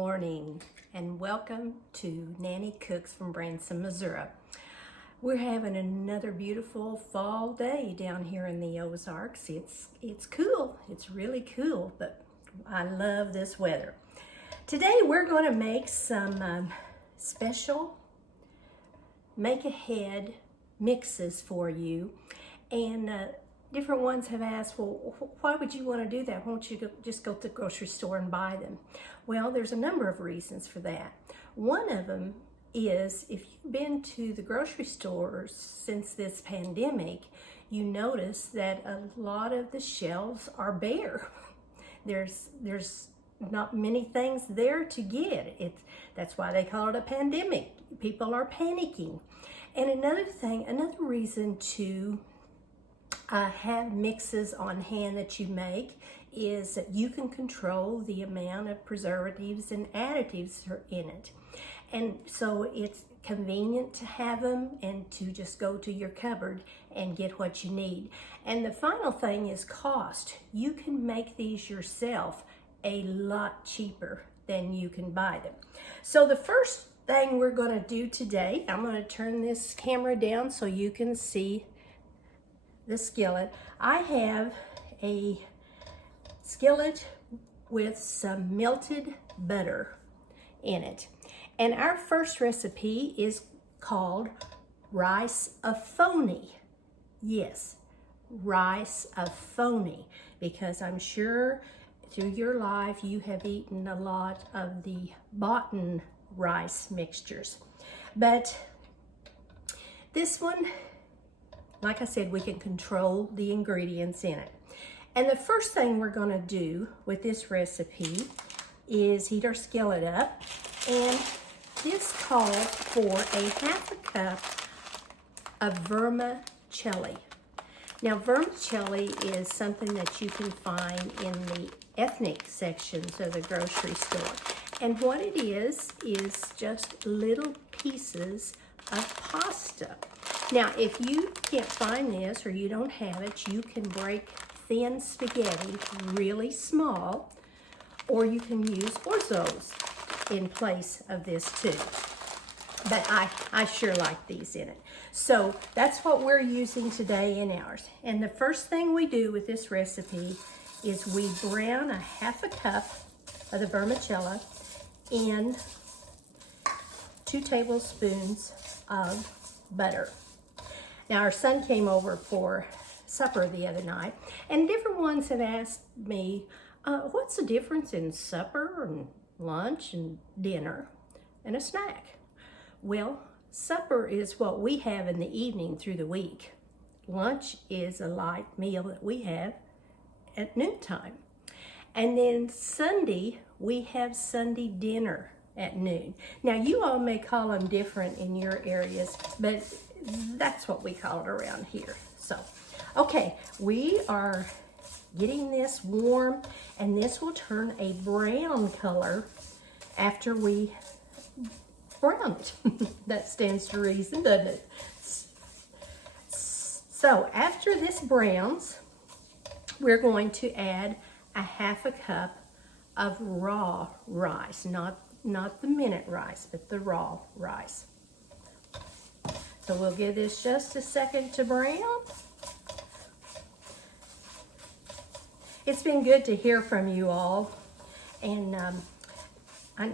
morning and welcome to Nanny Cooks from Branson, Missouri. We're having another beautiful fall day down here in the Ozarks. It's cool. It's really cool, but I love this weather. Today we're going to make some special make-ahead mixes for you, and different ones have asked, well, why would you want to do that? Why don't you just go to the grocery store and buy them? Well, there's a number of reasons for that. One of them is if you've been to the grocery stores since this pandemic, you notice that a lot of the shelves are bare. There's not many things there to get. That's why they call it a pandemic. People are panicking. And another reason to have mixes on hand that you make is that you can control the amount of preservatives and additives that are in it. And so it's convenient to have them and to just go to your cupboard and get what you need. And the final thing is cost. You can make these yourself a lot cheaper than you can buy them. So the first thing we're going to do today, I'm going to turn this camera down so you can see the skillet. I have a skillet with some melted butter in it. And our first recipe is called RICE-A-PHONY. Yes, RICE-A-PHONY, because I'm sure through your life you have eaten a lot of the bought rice mixtures. But this one, like I said, we can control the ingredients in it. And the first thing we're going to do with this recipe is heat our skillet up, and this calls for a half a cup of vermicelli. Now, vermicelli is something that you can find in the ethnic sections of the grocery store. And what it is just little pieces of pasta. Now, if you can't find this or you don't have it, you can break thin spaghetti really small, or you can use Orzos in place of this too. But I sure like these in it. So that's what we're using today in ours. And the first thing we do with this recipe is we brown a half a cup of the vermicelli in 2 tablespoons of butter. Now, our son came over for supper the other night, and different ones have asked me, what's the difference in supper and lunch and dinner and a snack? Well, supper is what we have in the evening through the week. Lunch is a light meal that we have at noontime. And then Sunday, we have Sunday dinner at noon. Now, you all may call them different in your areas, but that's what we call it around here. So, okay, we are getting this warm, and this will turn a brown color after we brown it. That stands to reason, doesn't it? So after this browns, we're going to add a half a cup of raw rice, not the minute rice, but the raw rice. So we'll give this just a second to brown. It's been good to hear from you all, and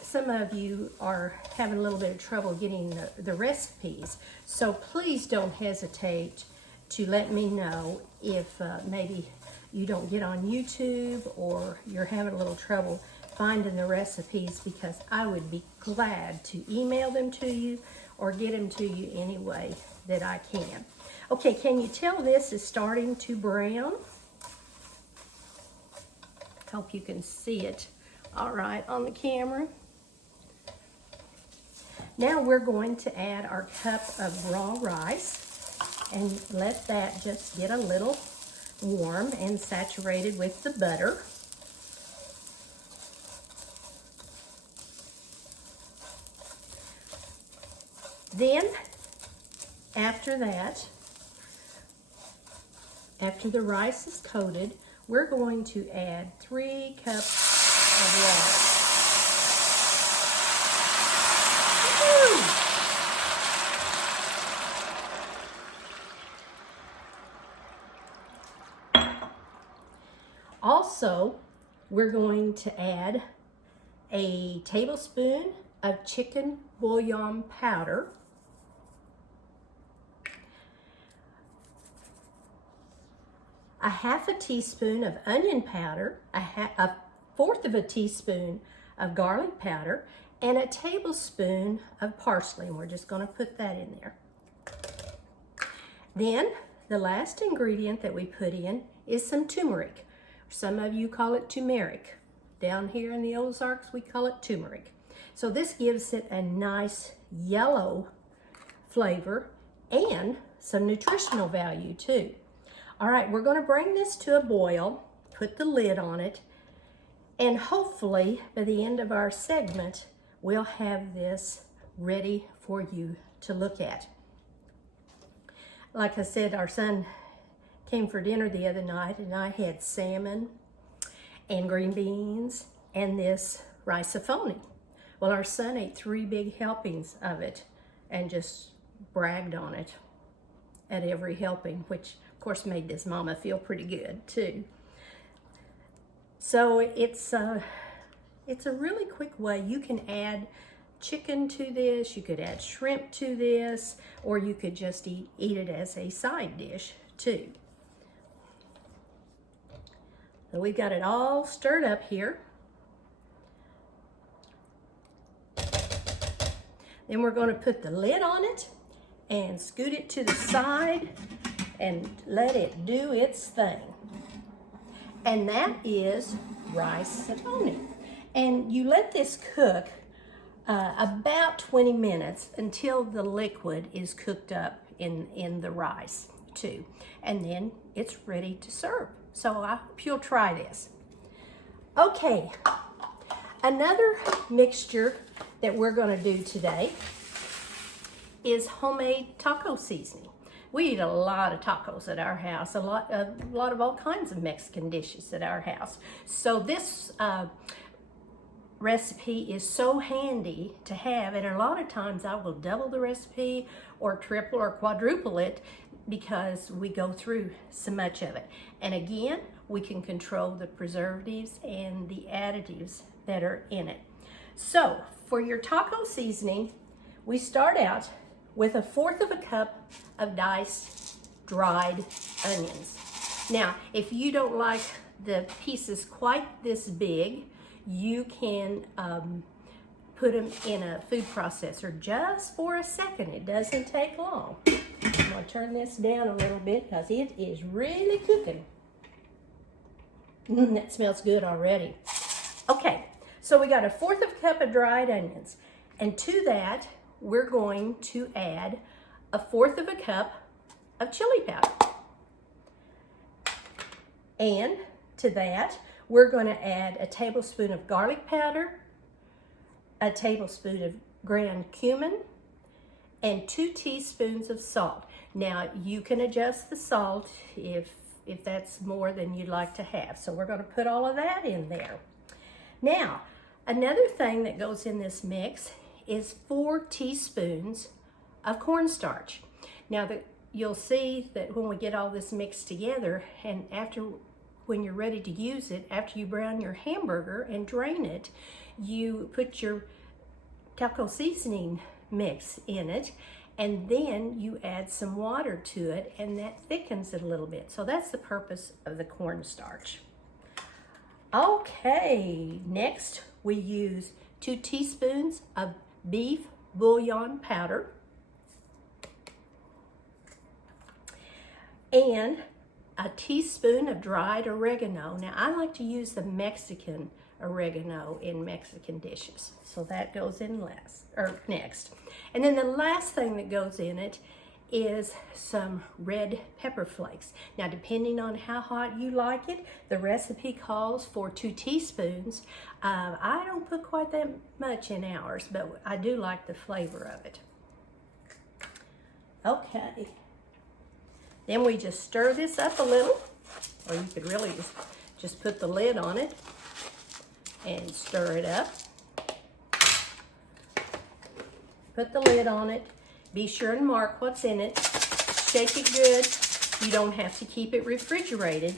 some of you are having a little bit of trouble getting the recipes, so please don't hesitate to let me know if maybe you don't get on YouTube or you're having a little trouble finding the recipes, because I would be glad to email them to you or get them to you any way that I can. Okay, can you tell this is starting to brown? Hope you can see it all right on the camera. Now we're going to add our cup of raw rice and let that just get a little warm and saturated with the butter. Then, after that, after the rice is coated, we're going to add 3 cups of water. Also, we're going to add a tablespoon of chicken bouillon powder, a half a teaspoon of onion powder, a fourth of a teaspoon of garlic powder, and a tablespoon of parsley. And we're just going to put that in there. Then the last ingredient that we put in is some turmeric. Some of you call it turmeric. Down here in the Ozarks, we call it turmeric. So this gives it a nice yellow flavor and some nutritional value too. All right, we're going to bring this to a boil, put the lid on it, and hopefully by the end of our segment, we'll have this ready for you to look at. Like I said, our son came for dinner the other night, and I had salmon and green beans and this RICE-A-PHONY. Well, our son ate 3 big helpings of it and just bragged on it at every helping, which of course made this mama feel pretty good too. So it's a really quick way. You can add chicken to this, you could add shrimp to this, or you could just eat it as a side dish too. So we've got it all stirred up here. Then we're going to put the lid on it and scoot it to the side and let it do its thing. And that is RICE-A-PHONY. And you let this cook about 20 minutes until the liquid is cooked up in the rice too. And then it's ready to serve. So I hope you'll try this. Okay, another mixture that we're going to do today is homemade taco seasoning. We eat a lot of tacos at our house, a lot of all kinds of Mexican dishes at our house. So this recipe is so handy to have, and a lot of times I will double the recipe or triple or quadruple it because we go through so much of it. And again, we can control the preservatives and the additives that are in it. So for your taco seasoning, we start out with 1/4 cup of diced dried onions. Now, if you don't like the pieces quite this big, you can put them in a food processor just for a second. It doesn't take long. I'm going to turn this down a little bit because it is really cooking. That smells good already. Okay, so we got 1/4 cup of dried onions. And to that, we're going to add 1/4 cup of chili powder. And to that, we're going to add a tablespoon of garlic powder, a tablespoon of ground cumin, and 2 teaspoons of salt. Now, you can adjust the salt if that's more than you'd like to have. So we're going to put all of that in there. Now, another thing that goes in this mix is 4 teaspoons of cornstarch. Now, you'll see that when we get all this mixed together, and when you're ready to use it, after you brown your hamburger and drain it, you put your taco seasoning mix in it, and then you add some water to it, and that thickens it a little bit. So that's the purpose of the cornstarch. Okay, next we use 2 teaspoons of beef bouillon powder and a teaspoon of dried oregano. Now, I like to use the Mexican oregano in Mexican dishes, so that goes in next. And then the last thing that goes in it is some red pepper flakes. Now, depending on how hot you like it, the recipe calls for 2 teaspoons. I don't put quite that much in ours, but I do like the flavor of it. Okay. Then we just stir this up a little, or you could really just put the lid on it and stir it up. Put the lid on it. Be sure and mark what's in it. Shake it good. You don't have to keep it refrigerated.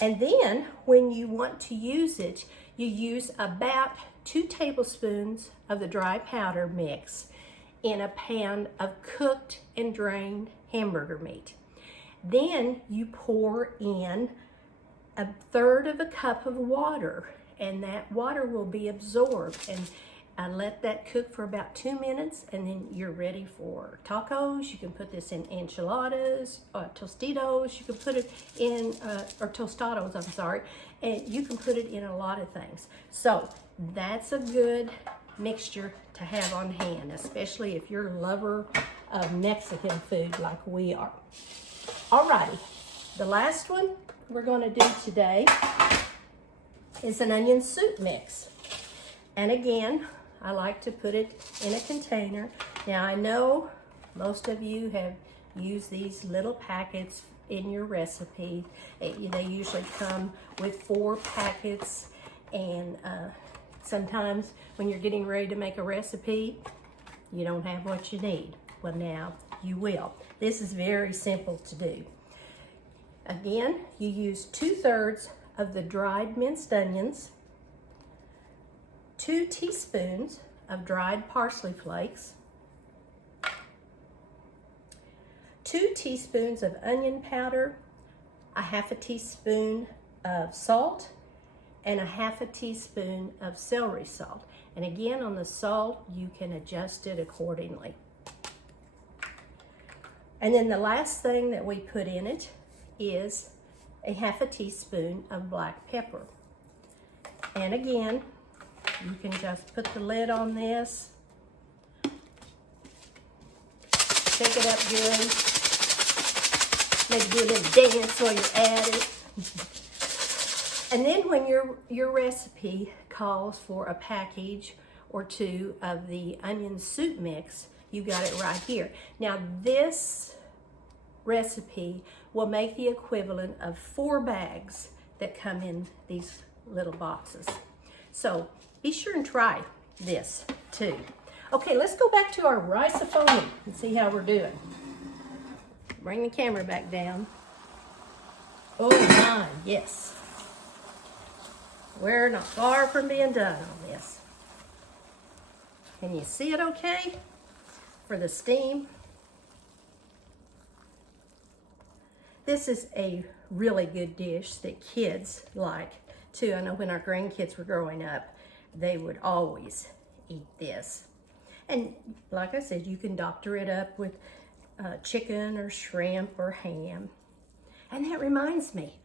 And then when you want to use it, you use about 2 tablespoons of the dry powder mix in a pan of cooked and drained hamburger meat. Then you pour in 1/3 of a cup of water, and that water will be absorbed, and let that cook for about 2 minutes, and then you're ready for tacos. You can put this in enchiladas, tostitos. You can put it in, or tostados, I'm sorry, and you can put it in a lot of things. So that's a good mixture to have on hand, especially if you're a lover of Mexican food like we are. Alrighty, the last one we're gonna do today is an onion soup mix. And again, I like to put it in a container. Now I know most of you have used these little packets in your recipe. They usually come with 4 packets, and sometimes when you're getting ready to make a recipe, you don't have what you need. Well, now you will. This is very simple to do. Again, you use 2/3 of the dried minced onions, 2 teaspoons of dried parsley flakes, 2 teaspoons of onion powder, 1/2 teaspoon of salt, and 1/2 teaspoon of celery salt. And again, on the salt, you can adjust it accordingly. And then the last thing that we put in it is 1/2 teaspoon of black pepper. And again, you can just put the lid on this, shake it up good, maybe do a little dance while you're at it. And then when your recipe calls for a package or 2 of the onion soup mix, you got it right here. Now this recipe will make the equivalent of 4 bags that come in these little boxes. So be sure and try this too. Okay, let's go back to our RICE-A-PHONY and see how we're doing. Bring the camera back down. Oh my, yes. We're not far from being done on this. Can you see it okay for the steam? This is a really good dish that kids like too. I know when our grandkids were growing up, they would always eat this. And like I said, you can doctor it up with chicken or shrimp or ham. And that reminds me,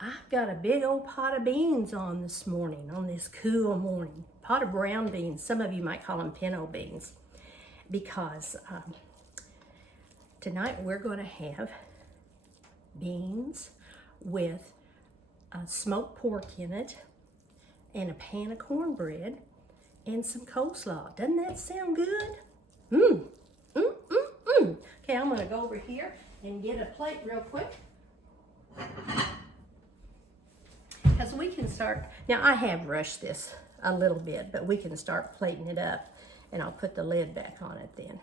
I've got a big old pot of beans on this morning, on this cool morning. Pot of brown beans. Some of you might call them pinto beans. Because tonight we're going to have beans with smoked pork in it, and a pan of cornbread, and some coleslaw. Doesn't that sound good? Okay, I'm gonna go over here and get a plate real quick. Because we can start, now I have rushed this a little bit, but we can start plating it up, and I'll put the lid back on it then.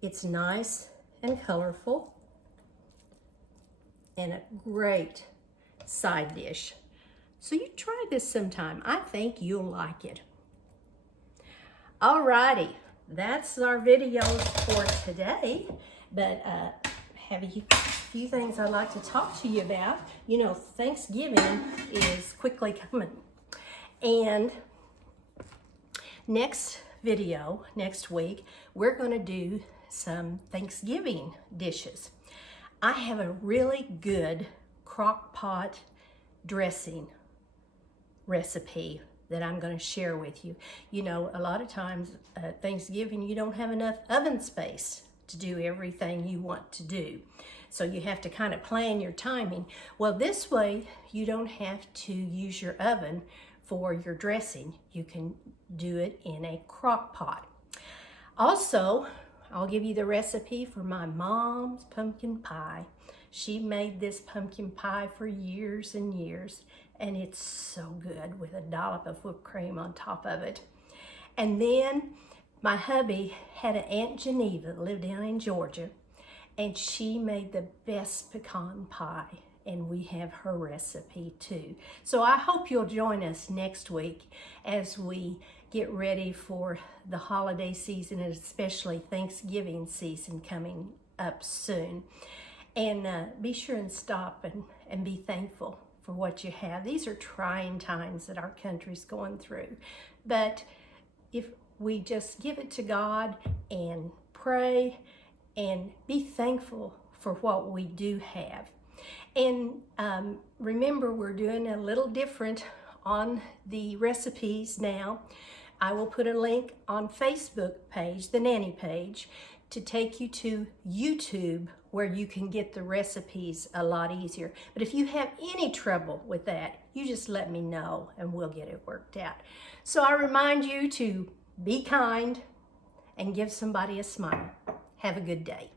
It's nice and colorful, and a great side dish. So you try this sometime. I think you'll like it. Alrighty, that's our video for today. But have a few things I'd like to talk to you about. You know, Thanksgiving is quickly coming. And next video, next week, we're gonna do some Thanksgiving dishes. I have a really good crock pot dressing recipe that I'm going to share with you. You know, a lot of times at Thanksgiving, you don't have enough oven space to do everything you want to do. So you have to kind of plan your timing. Well, this way, you don't have to use your oven for your dressing. You can do it in a crock pot. Also, I'll give you the recipe for my mom's pumpkin pie. She made this pumpkin pie for years and years, and it's so good with a dollop of whipped cream on top of it. And then my hubby had an Aunt Geneva that lived down in Georgia, and she made the best pecan pie and we have her recipe too. So I hope you'll join us next week as we get ready for the holiday season, and especially Thanksgiving season coming up soon. And be sure and stop and be thankful for what you have. These are trying times that our country's going through. But if we just give it to God and pray and be thankful for what we do have. And remember, we're doing a little different on the recipes now. I will put a link on Facebook page, the Nanny page, to take you to YouTube where you can get the recipes a lot easier. But if you have any trouble with that, you just let me know and we'll get it worked out. So I remind you to be kind and give somebody a smile. Have a good day.